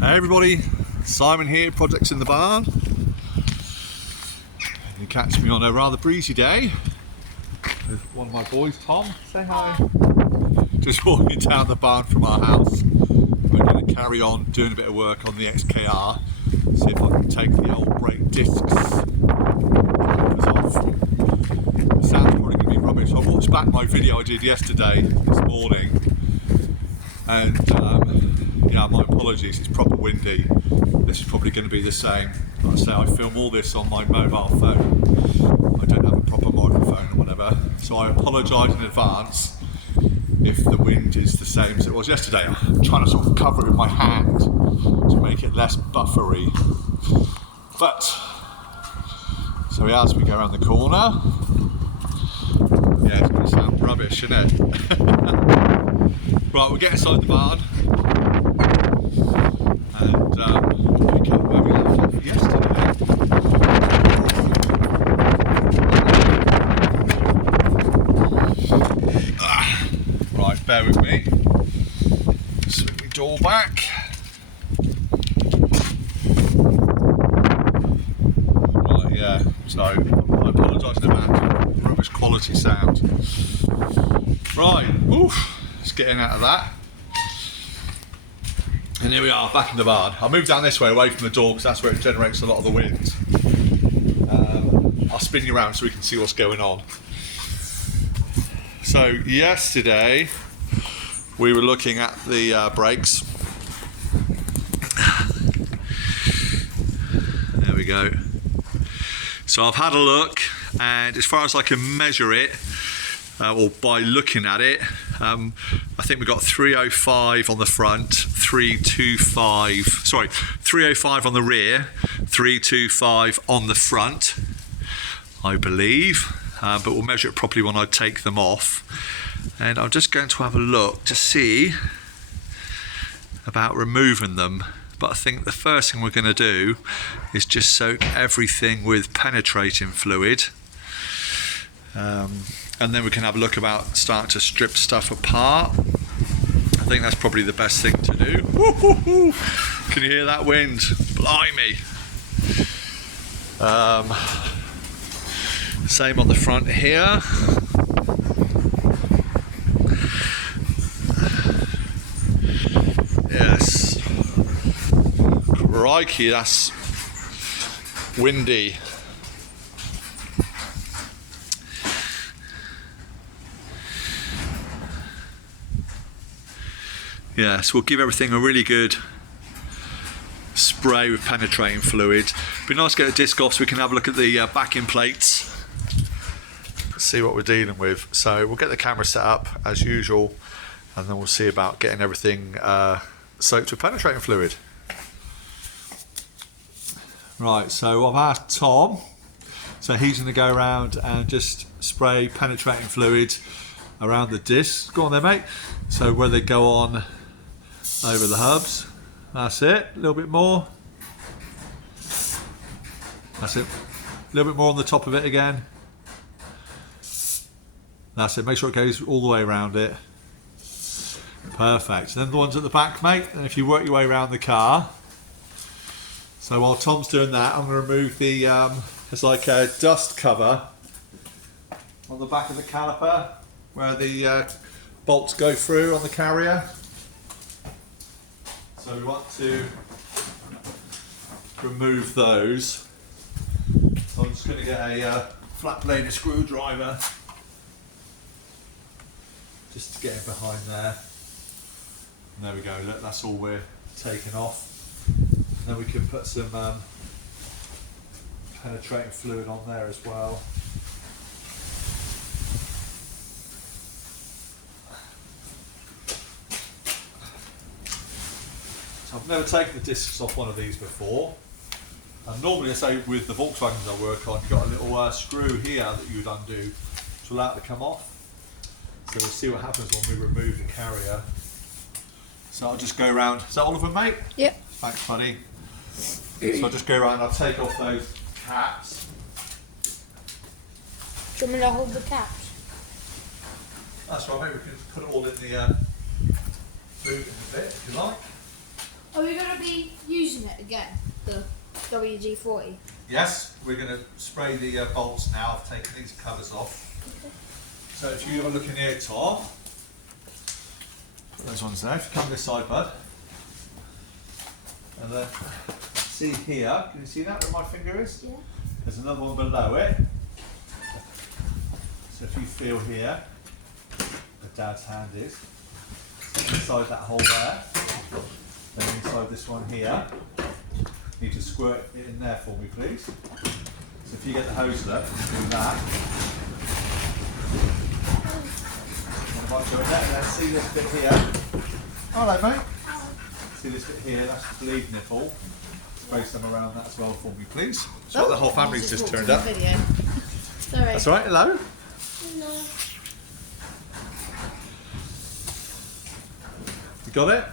Hey everybody, Simon here, Projects in the Barn. You catch me on a rather breezy day with one of my boys, Tom. Say hi. Just walking down the barn from our house. We're going to carry on doing a bit of work on the XKR. See if I can take the old brake discs calipers off. The sound's probably going to be rubbish. I watched back my video I did yesterday, this morning, and yeah, my apologies, it's proper windy. This is probably going to be the same. Like I say, I film all this on my mobile phone. I don't have a proper microphone or whatever, so I apologise in advance if the wind is the same as it was yesterday. I'm trying to sort of cover it with my hand to make it less buffery. But, so yeah, as we go around the corner, yeah, it's going to sound rubbish, isn't it? Right, we'll get inside the barn and pick up where we left off yesterday. Right, bear with me. Swing the door back. Right, yeah, so I apologise in advance for rubbish quality sound. Right, oof, let's get in out of that. And here we are, back in the barn. I'll move down this way away from the door because that's where it generates a lot of the wind. I'll spin you around so we can see what's going on. So yesterday we were looking at the brakes. There we go. So I've had a look, and as far as I can measure it, or by looking at it, I think we've got 305 on the front, 305 on the rear, 325 on the front, I believe, but we'll measure it properly when I take them off. And I'm just going to have a look to see about removing them. But I think the first thing we're going to do is just soak everything with penetrating fluid. And then we can have a look about starting to strip stuff apart. I think that's probably the best thing to do. Woo-hoo-hoo. Can you hear that wind? Blimey. Same on the front here. Yes. Crikey, that's windy. Yes, we'll give everything a really good spray with penetrating fluid. It'd be nice to get a disc off so we can have a look at the backing plates, see what we're dealing with. So we'll get the camera set up as usual, and then we'll see about getting everything soaked with penetrating fluid. Right, so I've asked Tom, so he's going to go around and just spray penetrating fluid around the discs. Go on then, mate. So where they go on over the hubs, that's it, a little bit more, that's it, a little bit more on the top of it again, that's it, make sure it goes all the way around it, perfect. And then the ones at the back, mate, and if you work your way around the car. So while Tom's doing that, I'm going to remove the, there's like a dust cover on the back of the caliper where the bolts go through on the carrier. So we want to remove those. So I'm just going to get a flat bladed screwdriver just to get it behind there. And there we go, look, that's all we're taking off. And then we can put some penetrating fluid on there as well. So I've never taken the discs off one of these before. And normally, I say with the Volkswagens I work on, you've got a little screw here that you would undo to allow it to come off. So we'll see what happens when we remove the carrier. So I'll just go around. Is that all of them, mate? Yep. Thanks, buddy. So I'll just go around and I'll take off those caps. Do you want me to hold the caps? That's right, mate. We can put it all in the boot in a bit, if you like. Are we going to be using it again? The WD-40? Yes, we're going to spray the bolts now. I've taken these covers off. Okay. So if you have a look in here, Tom, those ones there. If you come this side, bud, and then see here. Can you see that where my finger is? Yeah. There's another one below it. So if you feel here, where Dad's hand is, inside that hole there, then inside this one here, you need to squirt it in there for me, please. So if you get the hose there, do that. And if I go in there, then see this bit here. Hello, mate. See this bit here, that's the bleed nipple. Spray some around that as well for me, please. So the whole family's just turned up. Sorry. That's all right, hello. No. You got it?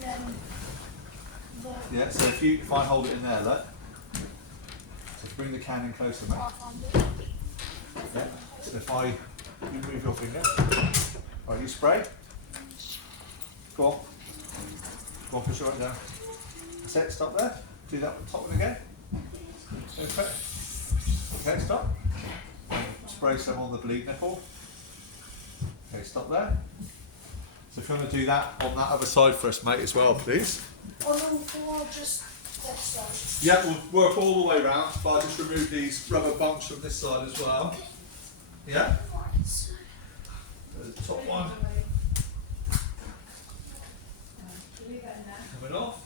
No. Yeah, so if I hold it in there, look. So bring the can in closer, mate. Yeah. So if you move your finger. Right, you spray. Go on. Go on, push it right down. That's it, stop there. Do that with the top one again. Perfect. Okay, stop. Spray some on the bleed nipple. Okay, stop there. So if you want to do that on that other side for us, mate, as well, please. On all four, just this side. Yeah, we'll work all the way around, but I'll just remove these rubber bumps from this side as well. Yeah? The top one coming off.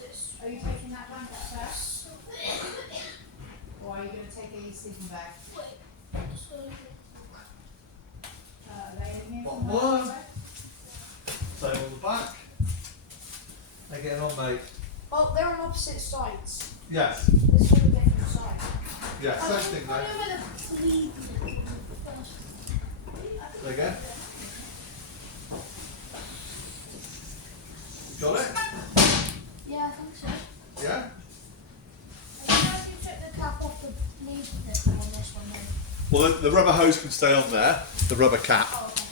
Are you taking that blanket first? Or are you going to take a sleeping bag? Bottom one. Same on the back. How you getting on, mate? Oh, they're on opposite sides. Yes. This one a different side. Yeah, same thing, mate. There again. Got it? Yeah, I think so. Yeah? I don't know if you took the cap off the lead nipple on this one then. Well, the rubber hose can stay on there, the rubber cap. Oh, okay.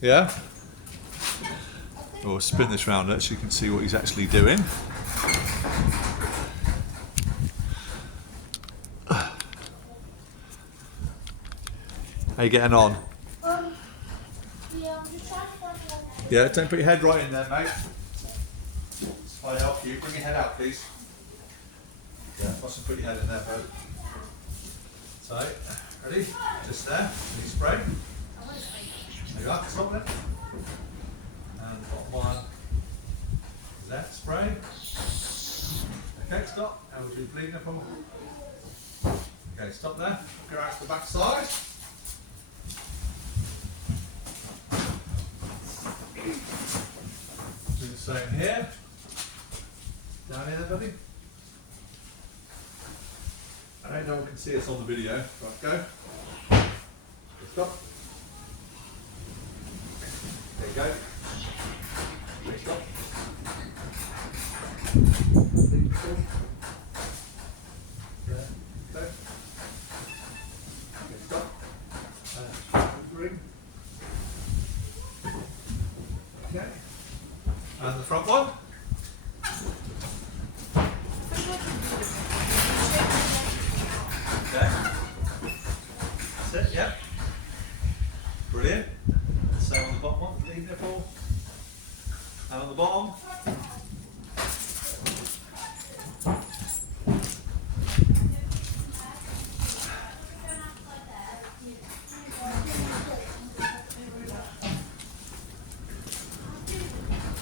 Yeah? We'll spin this round so you can see what he's actually doing. How you getting on? Yeah, I'm just trying to find one. Yeah, don't put your head right in there, mate. If I help you, bring your head out, please. Yeah, mustn't put your head in there, bud. So, ready? Just there. Can you spray? There you are. Stop there. And bottom one. Is that spray? Okay, stop. And we'll do bleed nipple. Okay, stop there. Go out to the back side. Do the same here. Down here, buddy. Alright, no one can see us on the video. Right, go. Stop. There you go. Okay, stop. There, go. Okay, stop. Ring. Okay. And the front one. Okay. That's it, yeah. Brilliant. Same on the bottom one, lead nipple. And on the bottom.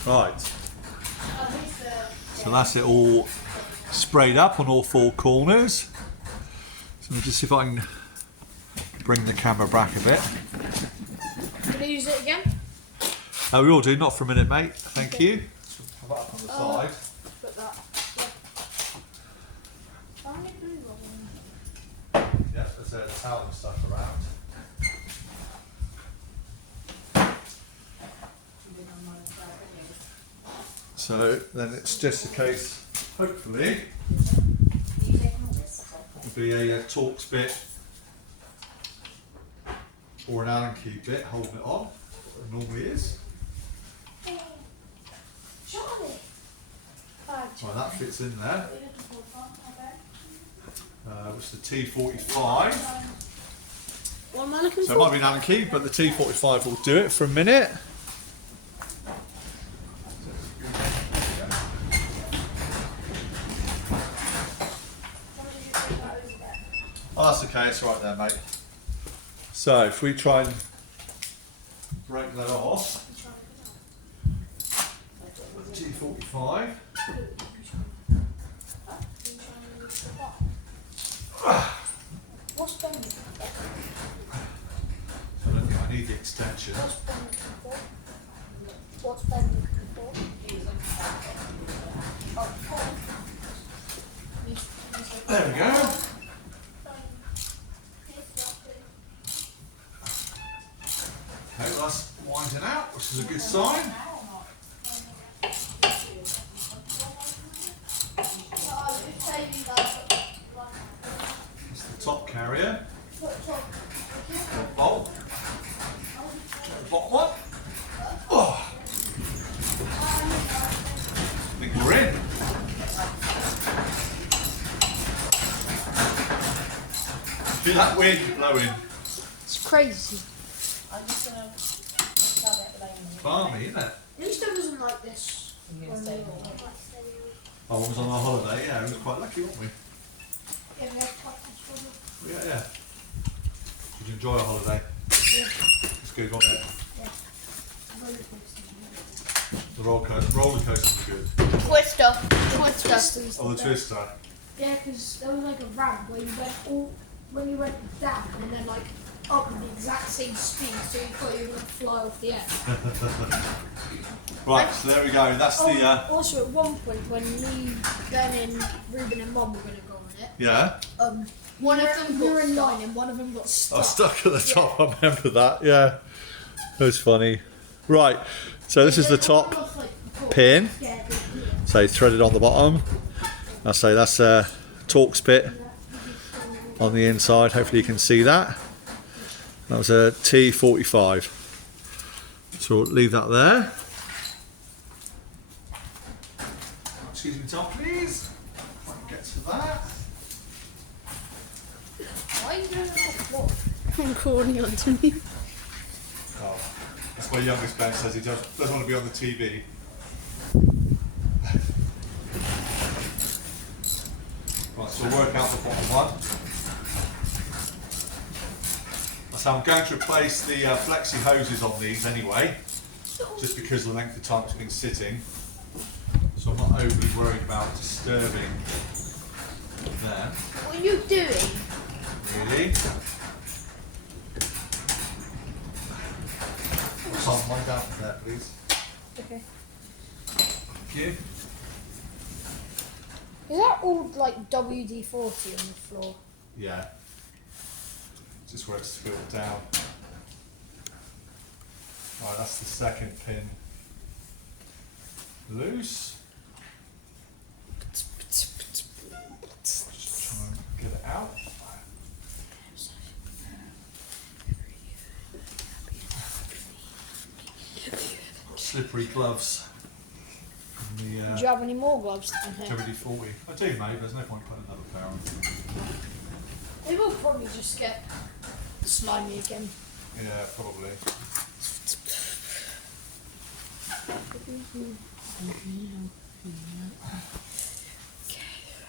Right. So that's it all sprayed up on all four corners. So let me just see if I can bring the camera back a bit. Gonna use it again? We will do, not for a minute, mate. Thank you. Have that up on the side. Put that. How many blue ones? Yeah, there's a towel and stuff around. So then it's just a case, hopefully, it'll be a Torx bit or an Allen key bit holding it on, what it normally is. Well, that fits in there. Which is the T45. What am I looking So it for? might be an Allen key, but the T45 will do it for a minute. Oh, that's okay, it's right there, mate. So if we try and break that off, the T45. What's bending? I don't think I need the extension. What's bending for? What's bending for? There we go. Okay, well, that's winding out, which is a good sign. It's the top carrier. Top bolt. The bottom one. Oh. I think we're in. Feel that wind blowing. It's crazy. I'm just gonna have it blame Balmy, isn't it? At least I wasn't like this. you. You're gonna stay with me. Oh, I was on our holiday, yeah, we were quite lucky, weren't we? Yeah, we had practice for it. Yeah. Did you enjoy our holiday? It's good, wasn't it? The roller coasters were good. Twister. Oh, the twister. Yeah, because there was like a ramp where when you went down and then like up at the exact same speed, so you thought you were going to fly off the edge. Right, so there we go. That's the Also, at one point when me, Ben, and Ruben and Mom were going to go on it, yeah. one of them we were in line and one of them got I stuck. was stuck at the top. I remember that. Yeah, that was funny. Right, so this is the top pin. Yeah, So threaded on the bottom. I'll say that's a Torx bit on the inside. Hopefully you can see that. That was a T45. So we'll leave that there. Excuse me, Tom, please. If I can get to that. why are you doing that? I'm recording onto me. Oh, that's my youngest Ben says he doesn't want to be on the TV. Right, so we'll work out the bottom one. So I'm going to replace the flexi hoses on these anyway, just because of the length of time it's been sitting. So I'm not overly worried about disturbing them. What are you doing? Really? Tom, lie down there, please. Okay. Thank you. Is that all like WD-40 on the floor? Yeah. Just where it's filled down. Right, that's the second pin loose. Just try and get it out. Slippery gloves. From Do the you have any more gloves in here? WD-40. I do, mate. There's no point putting another pair on. They will probably just get slimy again. Yeah, probably.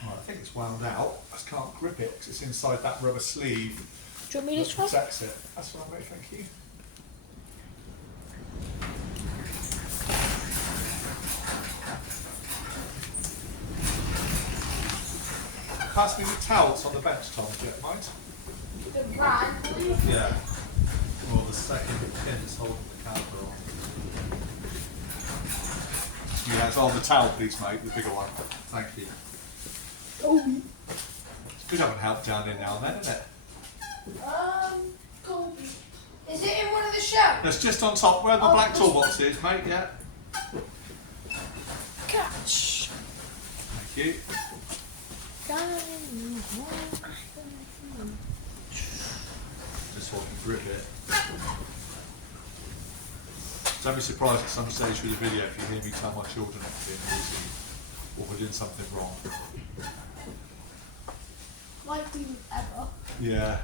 Right, I think it's wound out. I just can't grip it because it's inside that rubber sleeve Do you want me that to try? protects it. That's right, mate. Thank you. Pass me the towels on the bench, Tom, if you don't mind. The rag, please. Yeah. Or the second pin that's holding the caliper on. Yeah, it's on the towel, please, mate, the bigger one. Thank you. Oh. It's good having help down in now and then, isn't it? Cool. Is it in one of the shelves? It's just on top where the black toolbox is, mate, yeah. Catch. Thank you. Just so I can grip it. Don't be surprised at some stage through the video if you hear me tell my children off being noisy or doing something wrong. Like we ever. Yeah.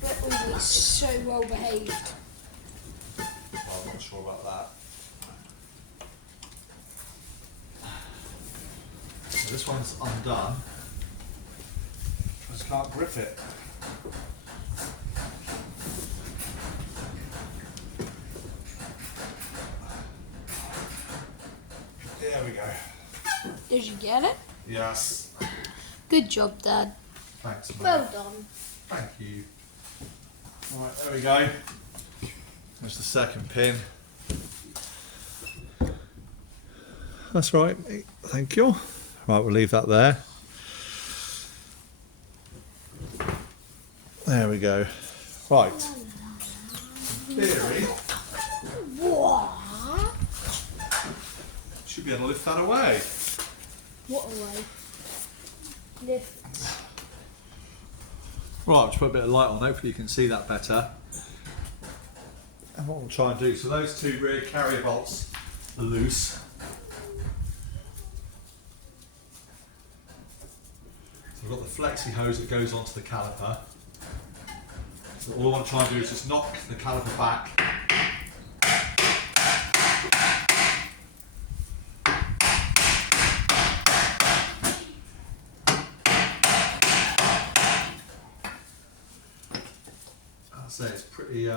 But always so well behaved. Well, I'm not sure about that. So this one's undone. I just can't grip it. There we go. Did you get it? Yes. Good job, Dad. Thanks, mate. Well done. Thank you. Right, there we go. There's the second pin. That's right, mate. Thank you. Right, we'll leave that there. There we go. Right. In theory, What? should be able to lift that away. What away? Lift. Right, I'll just put a bit of light on, hopefully you can see that better. And what we'll try and do, so those two rear carrier bolts are loose. So we've got the flexi hose that goes onto the caliper. So all I want to try and do is just knock the caliper back. I'd say it's pretty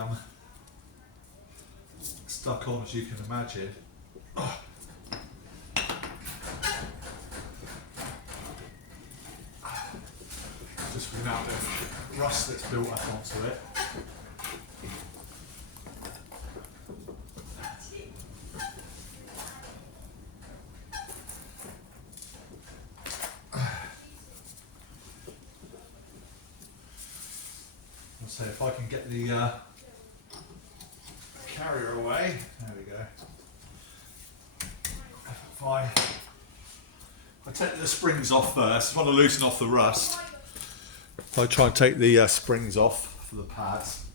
stuck on, as you can imagine. Oh. Just with the amount of rust that's built up onto it. So if I can get the carrier away, there we go. If I take the springs off first, I want to loosen off the rust. If I try and take the springs off for the pads.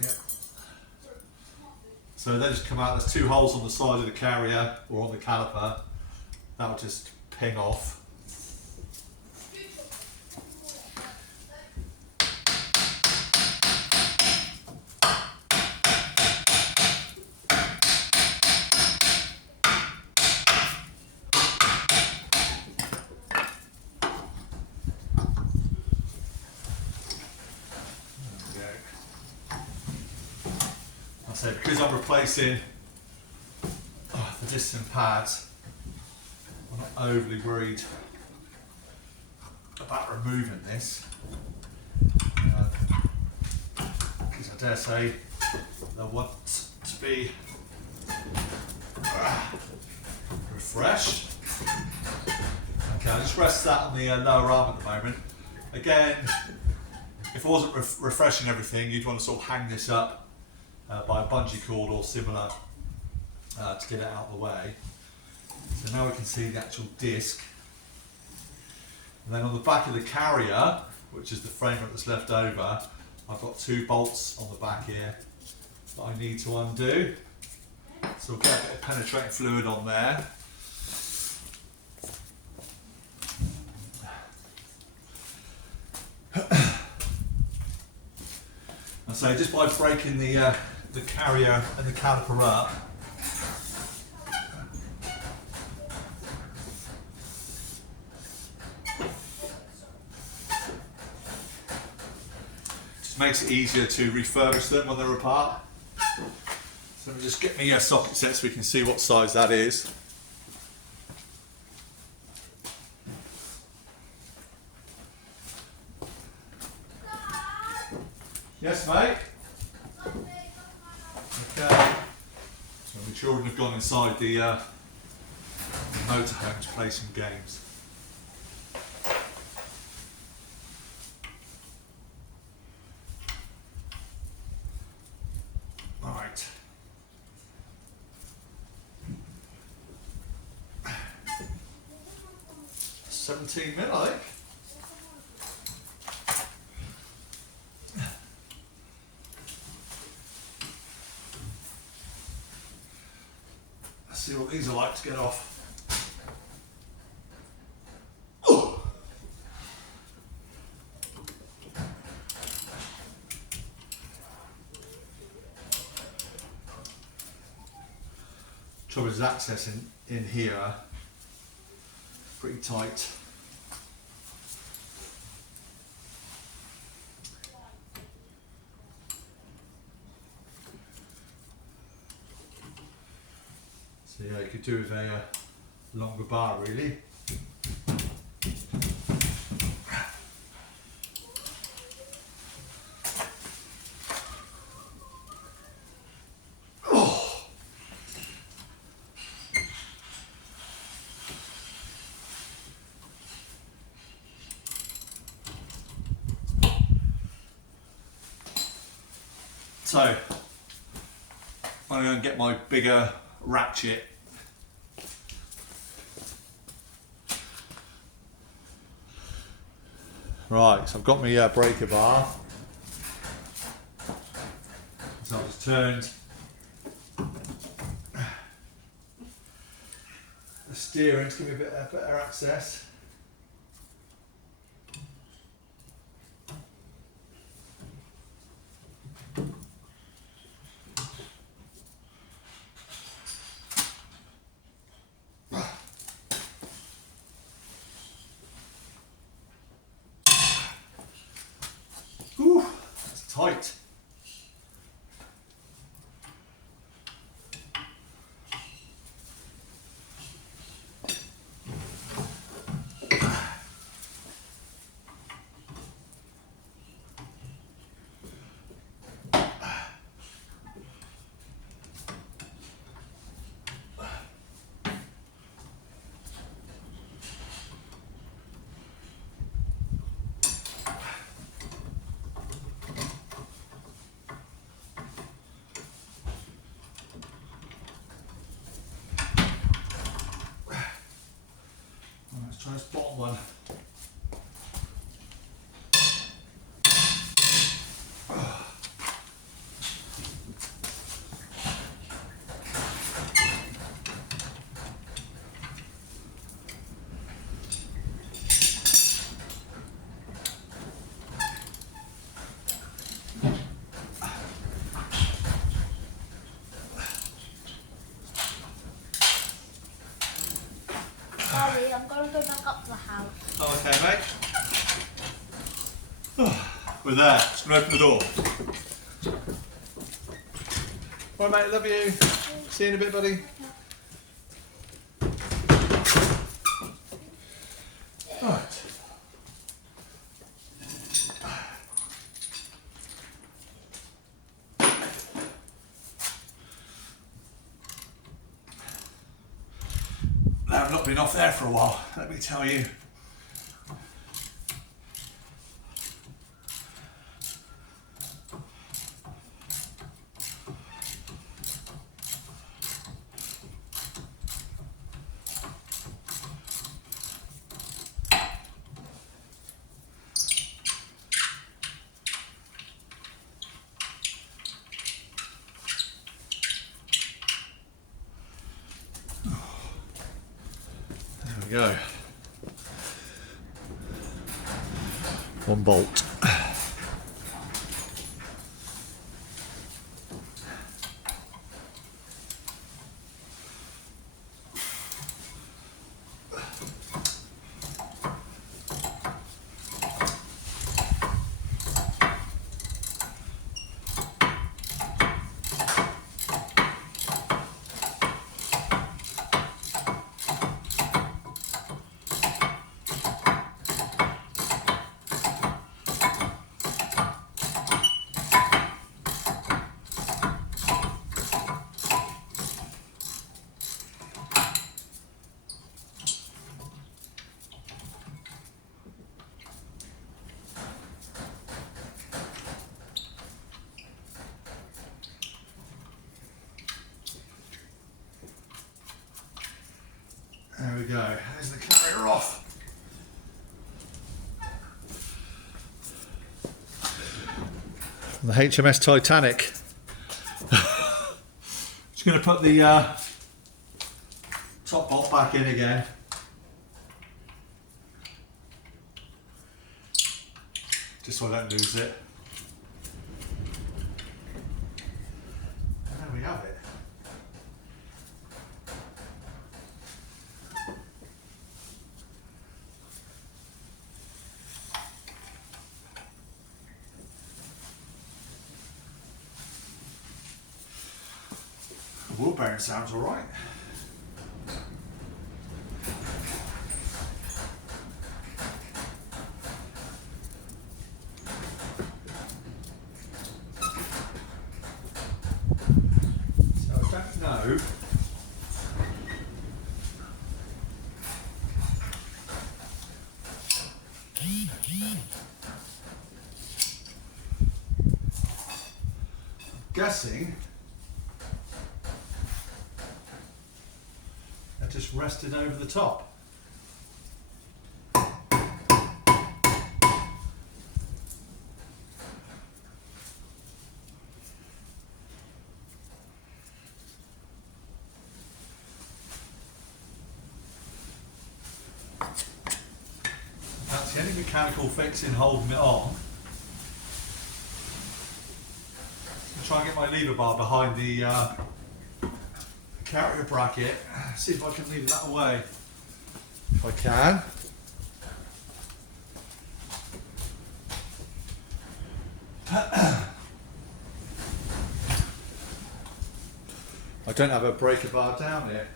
Yep. So they just come out, there's two holes on the side of the carrier or on the caliper. That'll just ping off. So because I'm replacing the distant pads, I'm not overly worried about removing this, because I dare say they'll want to be refreshed. Okay, I'll just rest that on the lower arm at the moment. Again, if I wasn't refreshing everything, you'd want to sort of hang this up by a bungee cord or similar to get it out of the way. So now we can see the actual disc. And then on the back of the carrier, which is the framework that's left over, I've got two bolts on the back here that I need to undo. So we'll get a bit of penetrating fluid on there. And so just by breaking the carrier and the caliper up, just makes it easier to refurbish them when they're apart. So let me just get me a socket set so we can see what size that is. Yes, mate? Okay. So the children have gone inside the motorhome to play some games. Right. 17 mil, I think. Let's see what these are like to get off. Trouble is access in here, pretty tight. So yeah, you could do with a longer bar really. So I'm going to get my bigger ratchet. Right, so I've got my breaker bar. So I've just turned the steering to give me a bit better access. Ooh, that's tight. Let's try this bottom one. Sorry, I'm going to go back up to the house. Oh, okay, mate. We're there. Just going to open the door. Bye, mate. Love you. See you in a bit, buddy. Right. I've not been off there for a while, let me tell you. There we go. One bolt. the HMS Titanic. Just going to put the top bolt back in again. Just so I don't lose it. And there we have it. The wheel bearing sounds alright. So I don't know guessing I just rested over the top. That's the only mechanical fixing holding it on. Try and get my lever bar behind the carrier bracket, see if I can lever that away. If I can. I don't have a breaker bar down there.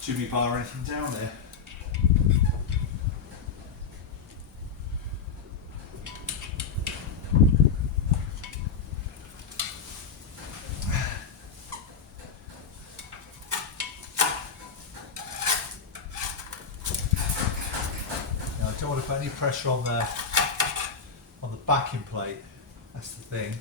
Jimmy bar or anything down there. I don't want to put any pressure on the backing plate. That's the thing.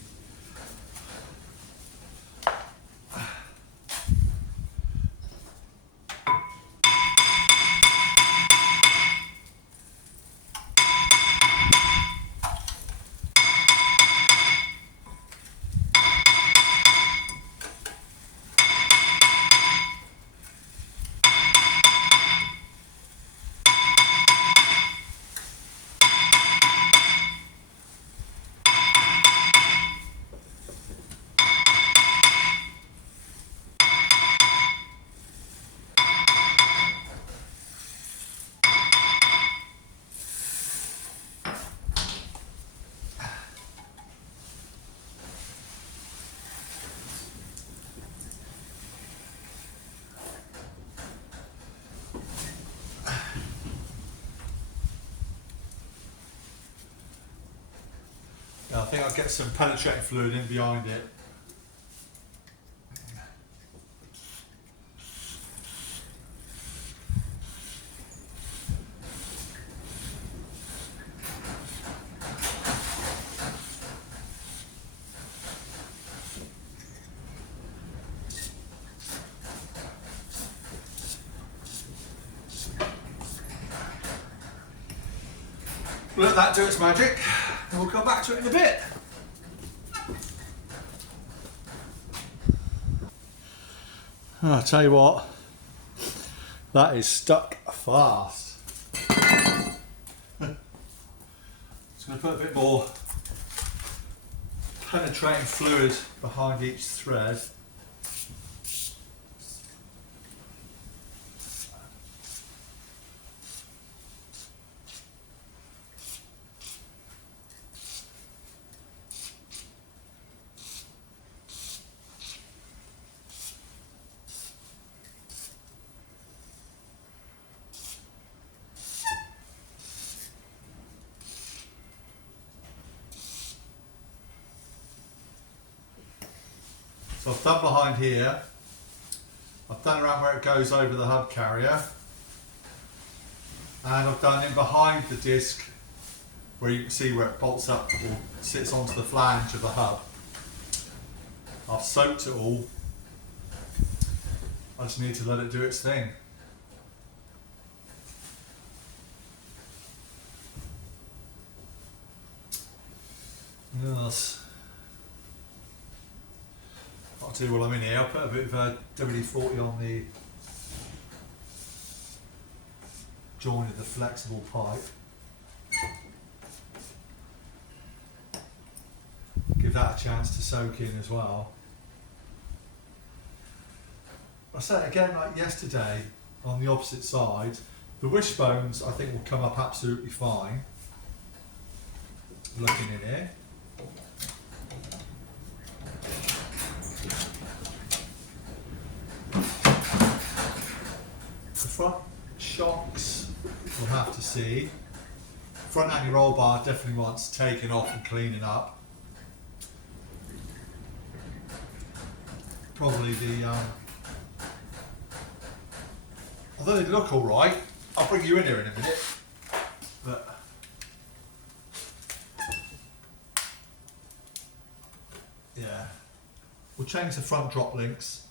I think I'll get some penetrating fluid in behind it. Let that do its magic, and we'll come back to it in a bit. I'll tell you what, that is stuck fast. Just going to put a bit more penetrating fluid behind each thread. So I've done behind here, I've done around where it goes over the hub carrier, and I've done in behind the disc where you can see where it bolts up or sits onto the flange of the hub. I've soaked it all, I just need to let it do its thing. Ugh. else I'll do while I'm in here? I'll put a bit of WD-40 on the joint of the flexible pipe. Give that a chance to soak in as well. I said again, like yesterday, on the opposite side, the wishbones I think will come up absolutely fine. Looking in here. The front shocks we'll have to see. Front anti-roll bar definitely wants taking off and cleaning up. Probably the although they look all right, I'll bring you in here in a minute. But yeah, we'll change the front drop links.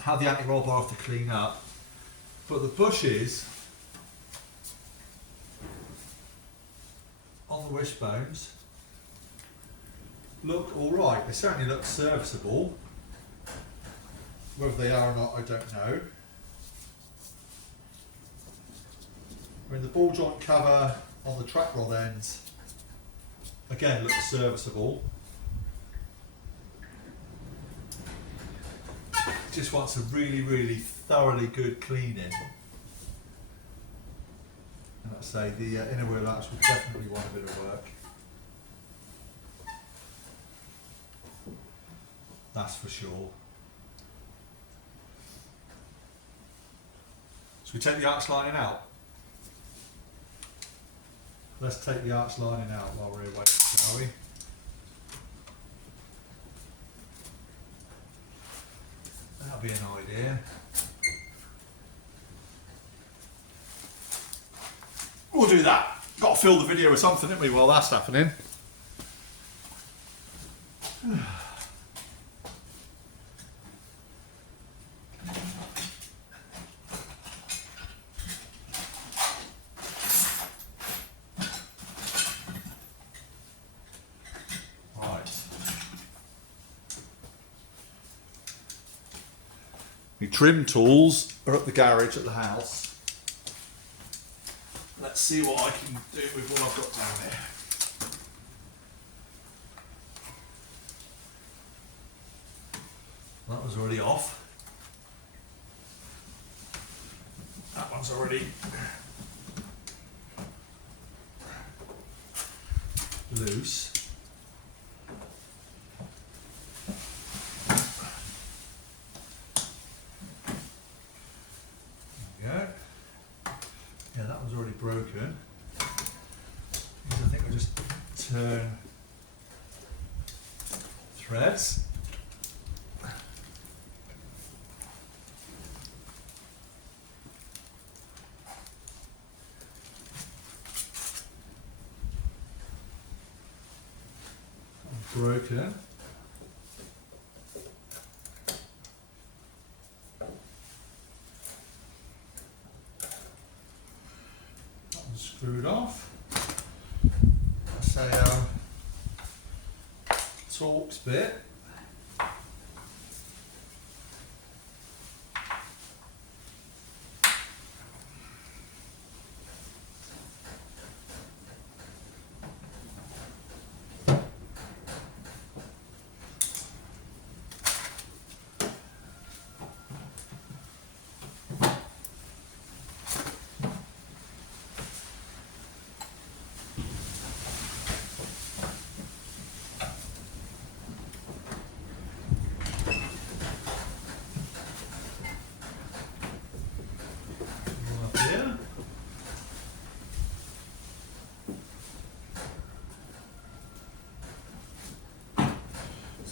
Have the anti-roll bar off to clean up, but the bushes on the wishbones look all right. They certainly look serviceable. Whether they are or not, I don't know. I mean, the ball joint cover on the track rod ends, again, looks serviceable. Just wants a really, really thoroughly good cleaning. And I'd say the inner wheel arch will definitely want a bit of work. That's for sure. Should we take the arch lining out? Let's take the arch lining out while we're here waiting, shall we? That'll be an idea. We'll do that. Got to fill the video with something, haven't we, while that's happening? My trim tools are at the garage at the house. Let's see what I can do with what I've got down there. That was already off. That one's already loose. Broken. I think I'll just turn threads. Broken. Screwed off. Say our Torx bit.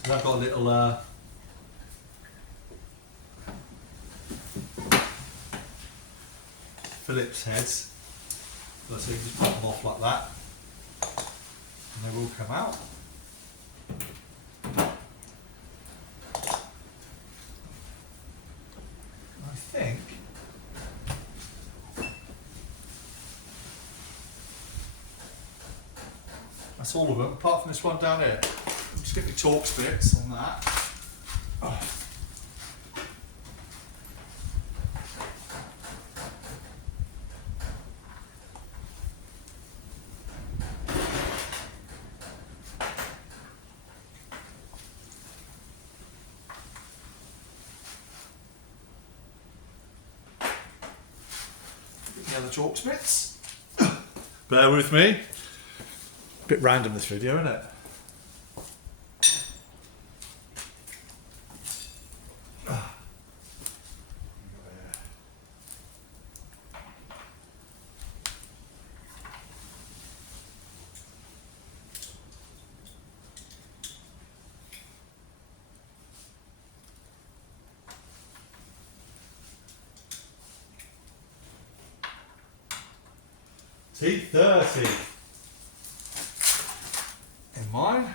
So I've got a little Phillips heads, so you can just pop them off like that and they will come out. I think That's all of them, apart from this one down here. Just get the Torx bits on that. Oh. The other Torx bits. Bear with me. Bit random this video, isn't it? T30 in mine.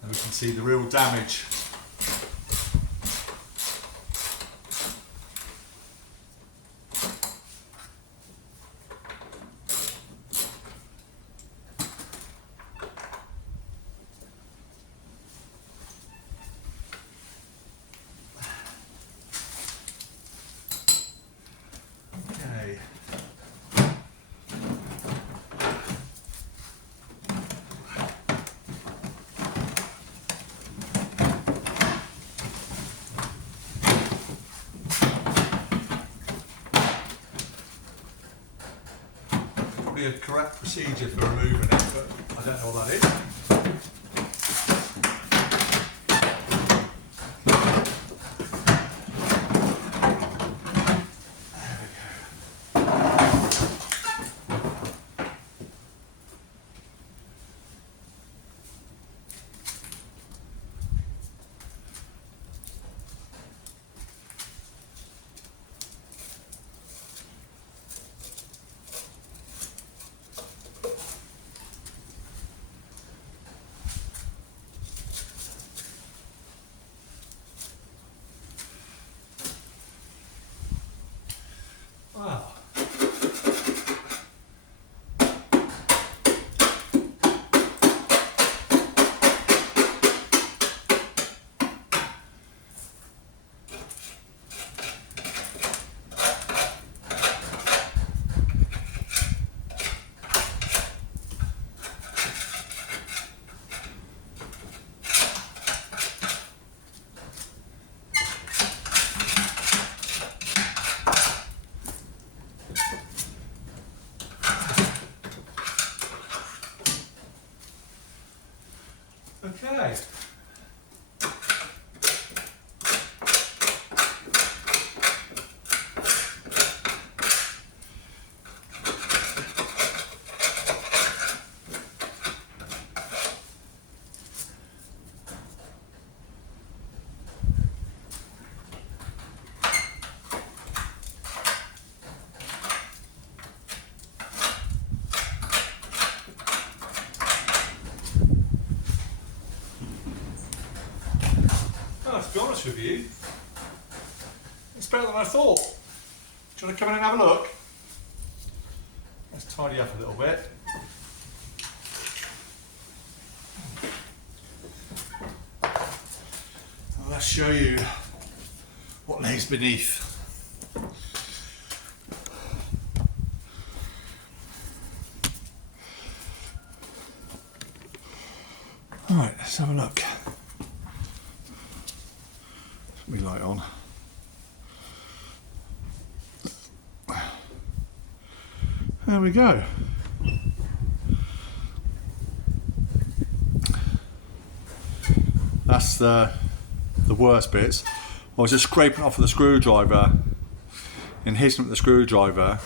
And we can see the real damage. A correct procedure for removing it, but I don't know what that is. Wow. Okay. To be honest with you, it's better than I thought. Do you want to come in and have a look? Let's tidy up a little bit. And let's show you what lays beneath. Alright, let's have a look. Put my light on. There we go. That's the worst bits. I was just scraping off with a screwdriver and hitting it with the screwdriver,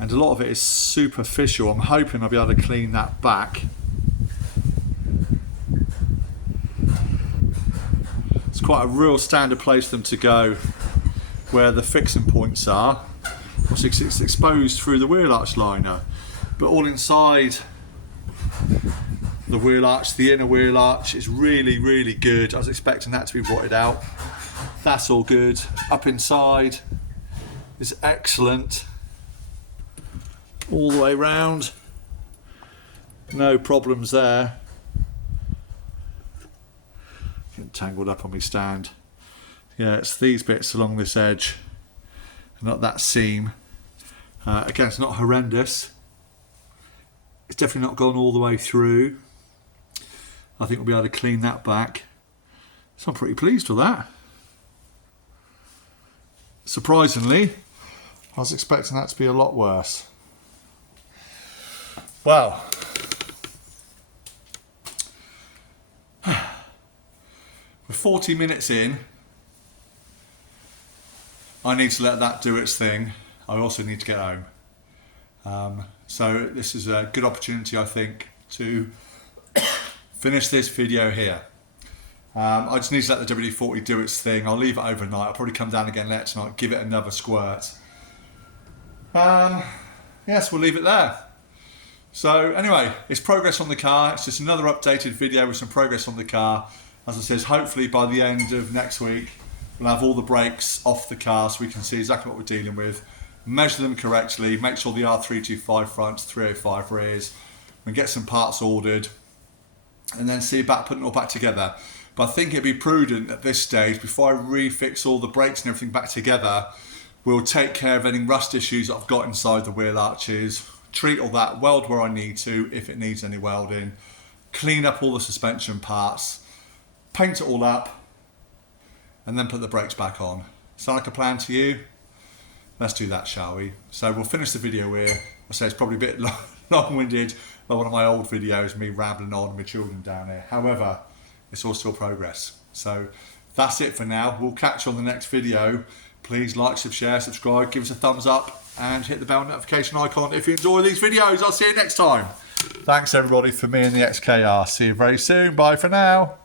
and a lot of it is superficial. I'm hoping I'll be able to clean that back. It's quite a real standard place for them to go where the fixing points are. It's exposed through the wheel arch liner, but all inside The wheel arch, the inner wheel arch is really, really good. I was expecting that to be rotted out. That's all good. Up inside is excellent. All the way round. No problems there. Getting tangled up on my stand. Yeah, it's these bits along this edge, not that seam. Again, it's not horrendous. It's definitely not gone all the way through. I think we'll be able to clean that back. So I'm pretty pleased with that. Surprisingly, I was expecting that to be a lot worse. Well, we're 40 minutes in. I need to let that do its thing. I also need to get home. So this is a good opportunity, I think, to finish this video here. I just need to let the WD-40 do its thing. I'll leave it overnight. I'll probably come down again later tonight, give it another squirt. Yes, we'll leave it there. So anyway, it's progress on the car. It's just another updated video with some progress on the car. As I said, hopefully by the end of next week, we'll have all the brakes off the car so we can see exactly what we're dealing with, measure them correctly, make sure the R325 fronts, 305 rears, and get some parts ordered, and then see about putting it all back together. But I think it'd be prudent at this stage, before I refix all the brakes and everything back together, we'll take care of any rust issues that I've got inside the wheel arches, treat all that, weld where I need to if it needs any welding, clean up all the suspension parts, paint it all up, and then put the brakes back on. Sound like a plan to you? Let's do that, shall we? So we'll finish the video here. I say it's probably a bit long-winded, like one of my old videos, me rambling on and my children down here. However, it's all still progress. So that's it for now. We'll catch you on the next video. Please like, share, subscribe, give us a thumbs up, and hit the bell notification icon if you enjoy these videos. I'll see you next time. Thanks everybody for me and the XKR. See you very soon. Bye for now.